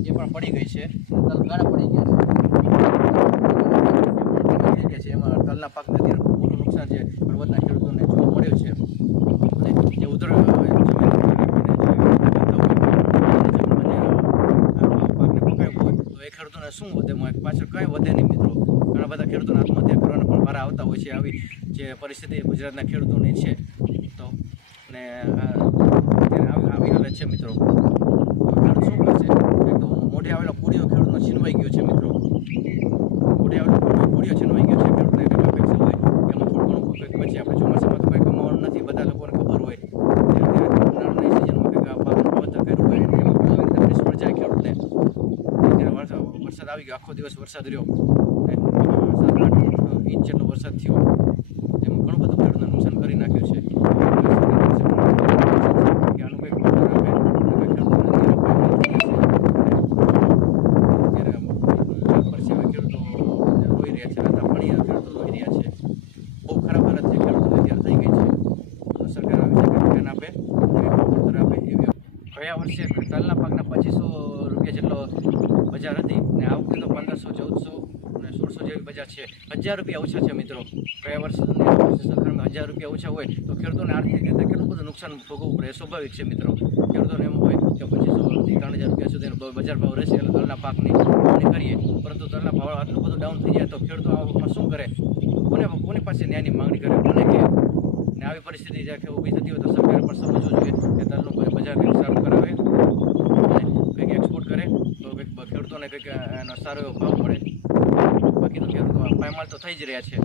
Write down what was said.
એ પણ પડી ગઈ છે તલ ગાળા પડી ગયા છે એમાં તલના પાકને અત્યારે મોટું નુકસાન છે પર્વતના ખેડૂતોને જોવા મળ્યું છે અને જે ઉધર શું વધે પાછળ કંઈ વધે નહીં મિત્રો ઘણા બધા ખેડૂતોને આત્મહત્યા કરવાના પણ વારા આવતા હોય છે આવી જે પરિસ્થિતિ ગુજરાતના ખેડૂતોની છે તો અને આવી હાલત છે મિત્રો તો ખેડૂત શું કરશે એક તો મોઢે આવેલો પૂડીઓ છીનવાઈ ગયો છે મિત્રો. આવેલો પૂડીઓ પૂડીઓ છીનવાઈ ગયો છે. એમાં થોડું ઘણું આપણે ચોમાસામાં તો કંઈ નથી, બધા લોકોને ખબર હોય. ઉનાળાની વરસાદ આવી ગયો. આખો દિવસ વરસાદ રહ્યો. સાત આઠ ઇંચ જેટલો વરસાદ થયો એમાં ઘણું બધું ખેડૂતને નુકસાન કરી નાખ્યું છે કે આનું કંઈક વળતર આપે અને કંઈક ખેડૂતોને નિરાશ અત્યારે પરસેવે ખેડૂતો રોઈ રહ્યા છે રાતા પાણીએ ખેડૂતો રોઈ રહ્યા છે બહુ ખરાબ હાલત છે ખેડૂતોની અત્યારે થઈ ગઈ છે તો સરકાર આવી છે ધ્યાન આપે અને વળતર આપે એવી ગયા વર્ષે તલના પાકના પચીસો રૂપિયા જેટલો બજાર હતી અને આ વખતે તો પંદરસો, ચૌદસો અને સોળસો જેવી બજાર છે. હજાર રૂપિયા ઓછા છે મિત્રો. ગયા વર્ષે સરકારમાં હજાર રૂપિયા ઓછા હોય તો ખેડૂતોને આર્થિક રીતે કેટલું બધું નુકસાન ભોગવવું પડે સ્વાભાવિક છે મિત્રો. ખેડૂતોને એમ હોય કે પચીસોથી ત્રણ હજાર રૂપિયા સુધીનો બજાર ભાવ રહેશે એટલે તલના પાકની વાવણી કરીએ. પરંતુ તલના ભાવ આટલું બધું ડાઉન થઈ જાય તો ખેડૂતો આમાં શું કરે? કોને કોની પાસે ન્યાયની માંગણી કરે? કોને કે આવી પરિસ્થિતિ જ્યાં ઊભી થતી હોય તો સરકારે પણ સમજવું જોઈએ કે તલનું કોઈ બજાર કંઈક સારું કરાવે અને કંઈક એક્સપોર્ટ કરે તો કંઈક બ- ખેડૂતોને કંઈક એનો સારો એવો ભાવ મળે બાકી તો ખેડૂતો પાયમાલ તો થઈ જ રહ્યા છે.